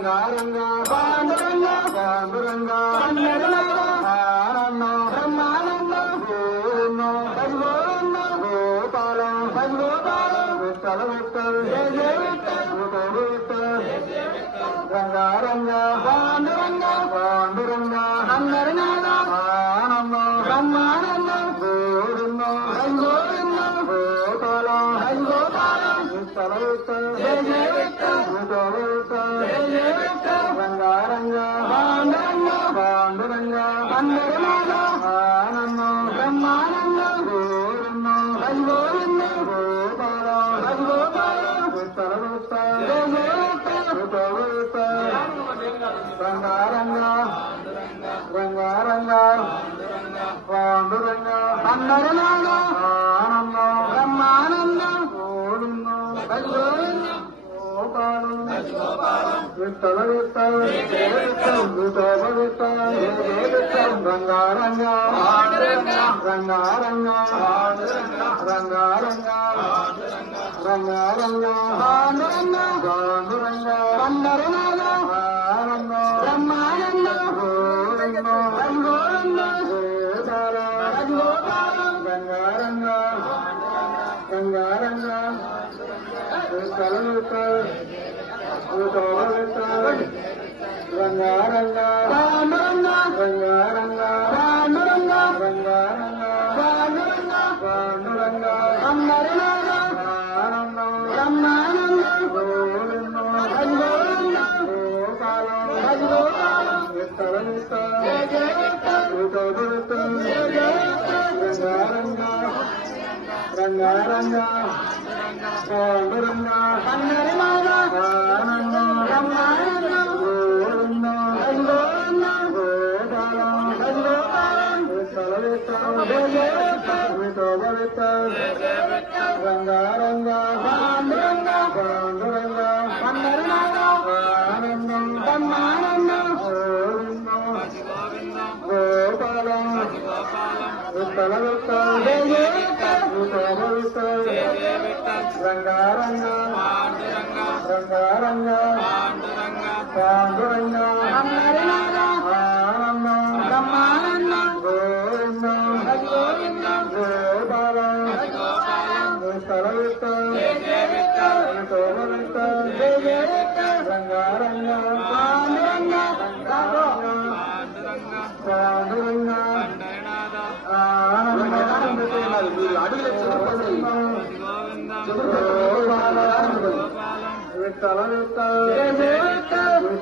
రంగారంగా పాండురంగా పాండురంగా ఆనంద బ్రహ్మానంద గోవిందో భగోవిందో గోపాలం భగోపాలం విఠల విఠల్ జయ జయ విఠల్ రంగారంగా పాండురంగా పాండురంగా అందరినాదా ఆనంద బ్రహ్మానంద గోవిందో భగోవిందో గోపాలం భగోపాలం విఠల విఠల్ జయ జయ రంగారంగా పాండురంగా పాండురంగా అందరినాదా ఆనంద బ్రహ్మానంద గోవిందో భగోవిందో గోపాలం భగోపాలం విఠల విఠల్ జయ జయ రంగారంగా రంగారంగా పాండురంగా అందరినాదా ఆనంద బ్రహ్మానంద గోవిందో భగోవిందో గోపాలం విఠల విఠల్ రంగారంగా రంగారంగా రంగారంగా రంగారంగా పాండురంగా పాండురంగా అందరినాదా ఆనంద బ్రహ్మానంద గోవిందో భగోవిందో గోపాలం భగోపాలం రంగారంగా రంగారంగా విఠల విఠల్ రంగారంగా పాండురంగా రంగారంగా పాండురంగా రంగారంగా పాండురంగా పాండురంగా అందరినాదా ఆనందం బ్రహ్మానంద గోవిందో భగోవిందో గోపాలం భగోపాలం విఠల విఠల్ జయ జయ విఠల్ రంగారంగా రంగారంగా పాండురంగా అందరినాదా ఆనంద బ్రహ్మానంద గోవిందో భగోవిందో గోపాలం భగోపాలం విఠల విఠల్ జయ జయ విఠల్ రంగారంగా పాండురంగా పాండురంగా అందరినాదా ఆనందం బ్రహ్మానంద గోవిందో గోపాలం విఠల విఠల్ జయ జయ విఠల్ రంగారంగా రంగారంగా పాండురంగా అందరినాదా ఆనందం బ్రహ్మానంద గోవిందో భగోవిందో గోపాలం విఠల విఠల్ జయ జయ రంగారంగా పాండురంగా పాండురంగా విఠల విఠల్